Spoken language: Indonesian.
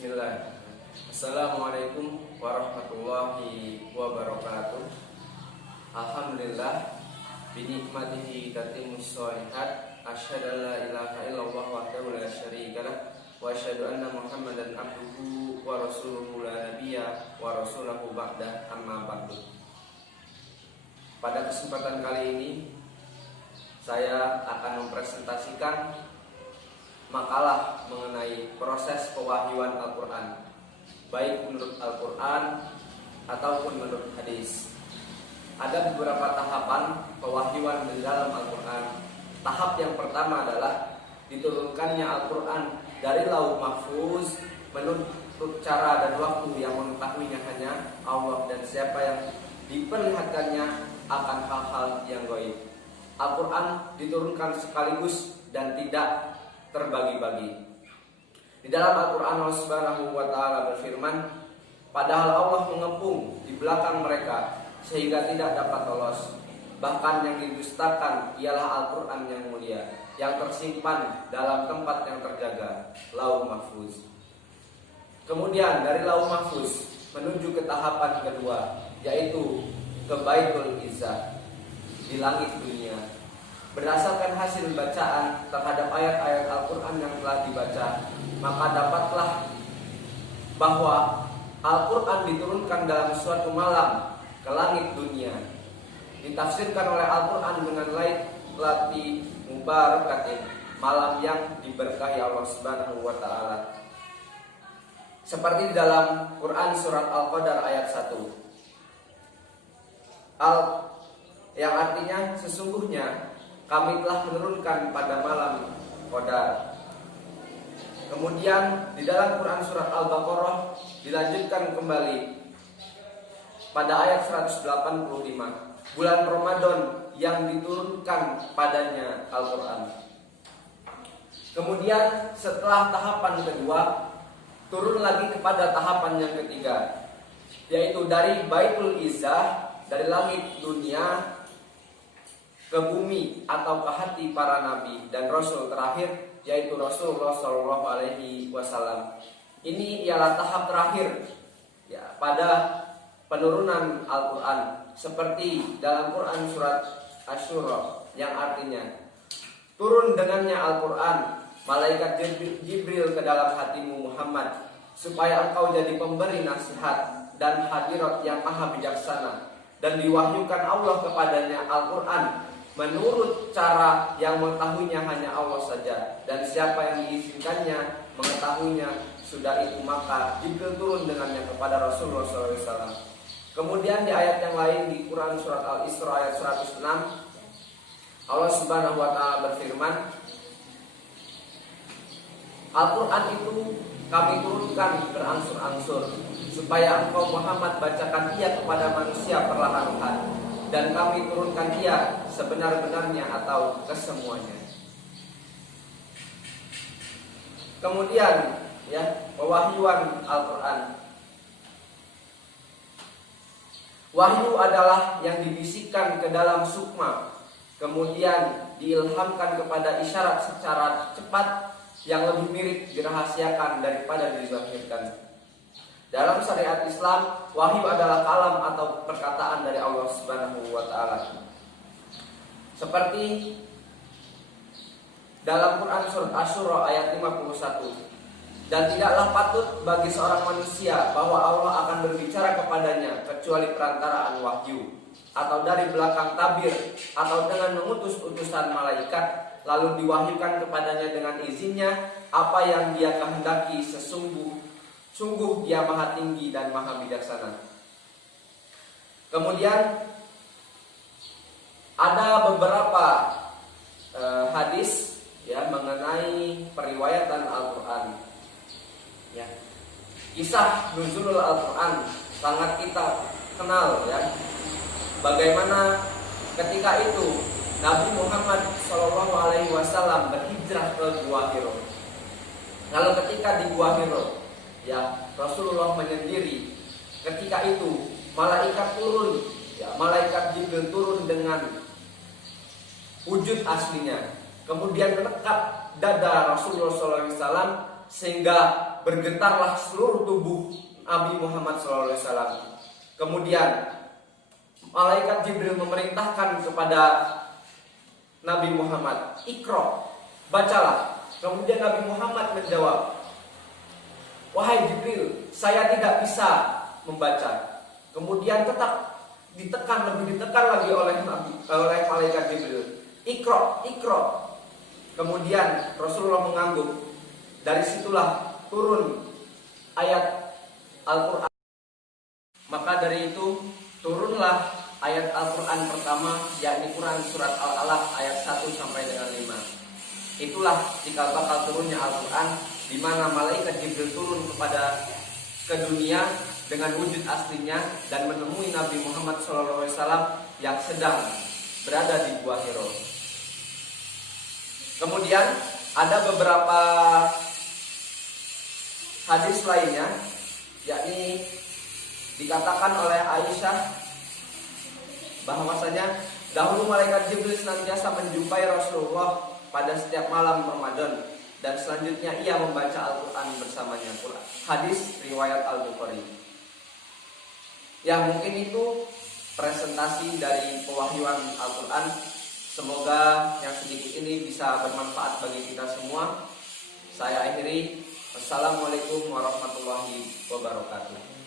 Bismillah. Assalamualaikum warahmatullahi wabarakatuh. Alhamdulillah binikmatihi tatimmus shalihat. Asyhadu an la ilaha illallah wahdahu la syarikalah wa asyhadu anna Muhammadan abduhu wa rasuluhu la nabiyya wa rasulahu ba'da, amma ba'du. Pada kesempatan kali ini saya akan mempresentasikan makalah mengenai proses pewahyuan Al-Quran, baik menurut Al-Quran ataupun menurut hadis. Ada beberapa tahapan pewahyuan di dalam Al-Quran. Tahap yang pertama adalah diturunkannya Al-Quran dari Lauh Mahfuz menurut cara dan waktu yang mengetahuinya hanya Allah, dan siapa yang diperlihatkannya akan hal-hal yang gaib. Al-Quran diturunkan sekaligus dan tidak terbagi-bagi. Di dalam Al-Quran Allah Subhanahu wa Ta'ala berfirman, padahal Allah mengepung di belakang mereka sehingga tidak dapat lolos. Bahkan yang didustakan ialah Al-Quran yang mulia, yang tersimpan dalam tempat yang terjaga, Lauh Mahfuz. Kemudian dari Lauh Mahfuz menuju ke tahapan kedua, yaitu ke Baitul Izzah di langit dunia. Berdasarkan hasil bacaan terhadap ayat-ayat Al-Quran yang telah dibaca, maka dapatlah bahwa Al-Quran diturunkan dalam suatu malam ke langit dunia. Ditafsirkan oleh Al-Quran dengan Lailatul Mubarakatin, malam yang diberkahi Allah Subhanahu wa Ta'ala. Seperti di dalam Quran surat Al-Qadar ayat 1, yang artinya sesungguhnya kami telah menurunkan pada malam Qadar. Kemudian di dalam Quran surat Al-Baqarah dilanjutkan kembali pada ayat 185, bulan Ramadan yang diturunkan padanya Al-Quran. Kemudian setelah tahapan kedua, turun lagi kepada tahapan yang ketiga, yaitu dari Baitul Izzah, dari langit dunia ke bumi atau ke hati para nabi dan rasul terakhir, yaitu Rasulullah Shallallahu Alaihi Wasallam. Ini ialah tahap terakhir ya pada penurunan Al-Quran, seperti dalam Quran surat Asy-Syura yang artinya turun dengannya Al-Quran malaikat Jibril ke dalam hatimu Muhammad, supaya engkau jadi pemberi nasihat dan hadirat yang maha bijaksana, dan diwahyukan Allah kepadanya Al-Quran menurut cara yang mengetahuinya hanya Allah saja, dan siapa yang diizinkannya mengetahuinya, sudah itu maka Jibril turun dengannya kepada Rasulullah SAW. Kemudian di ayat yang lain di Quran surat Al-Isra ayat 106, Allah Subhanahu wa Ta'ala berfirman, Al-Quran itu kami turunkan berangsur-angsur, supaya engkau Muhammad bacakan ia kepada manusia perlahan-lahan, dan kami turunkan ia sebenar-benarnya atau kesemuanya. Kemudian ya, pewahyuan Al-Quran. Wahyu adalah yang dibisikkan ke dalam sukma, kemudian diilhamkan kepada isyarat secara cepat, yang lebih mirip dirahasiakan daripada dizahirkan. Dalam syariat Islam, wahyu adalah kalam atau perkataan dari Allah Subhanahu wa Ta'ala. Seperti dalam Quran surat Asy-Syura ayat 51, dan tidaklah patut bagi seorang manusia bahwa Allah akan berbicara kepadanya kecuali perantaraan wahyu, atau dari belakang tabir, atau dengan mengutus utusan malaikat, lalu diwahyukan kepadanya dengan izinnya apa yang dia kehendaki. Sungguh dia maha tinggi dan maha bijaksana. Kemudian ada beberapa hadis ya mengenai periwayatan Al-Quran. Ya, kisah nuzulul Al-Quran sangat kita kenal ya. Bagaimana ketika itu Nabi Muhammad Shallallahu Alaihi Wasallam berhijrah ke Gua Hiro. Lalu ketika di Gua Hiro, ya Rasulullah menyendiri. Ketika itu malaikat turun, ya malaikat Jibril turun dengan wujud aslinya, kemudian menekap dada Rasulullah SAW sehingga bergetarlah seluruh tubuh Nabi Muhammad SAW. Kemudian malaikat Jibril memerintahkan kepada Nabi Muhammad, "Iqra, bacalah." Kemudian Nabi Muhammad menjawab, "Wahai Jibril, saya tidak bisa membaca." Kemudian tetap lebih ditekan lagi oleh malaikat Jibril, "Iqra, Iqra." Kemudian Rasulullah mengangguk. Dari situlah turun ayat Al-Quran. Maka dari itu turunlah ayat Al-Quran pertama, yakni Quran surat Al-Alaq ayat 1 sampai dengan 5. Itulah cikal bakal turunnya Al-Quran, di mana malaikat Jibril turun ke dunia dengan wujud aslinya dan menemui Nabi Muhammad SAW yang sedang berada di Gua Hiro. Kemudian ada beberapa hadis lainnya, yakni dikatakan oleh Aisyah bahwasanya dahulu malaikat Jibril senantiasa menjumpai Rasulullah pada setiap malam Ramadan, dan selanjutnya ia membaca Al-Quran bersamanya. Hadis riwayat Al-Bukhari. Ya, mungkin itu presentasi dari pewahyuan Al-Quran. Semoga yang sedikit ini bisa bermanfaat bagi kita semua. Saya akhiri. Assalamualaikum warahmatullahi wabarakatuh.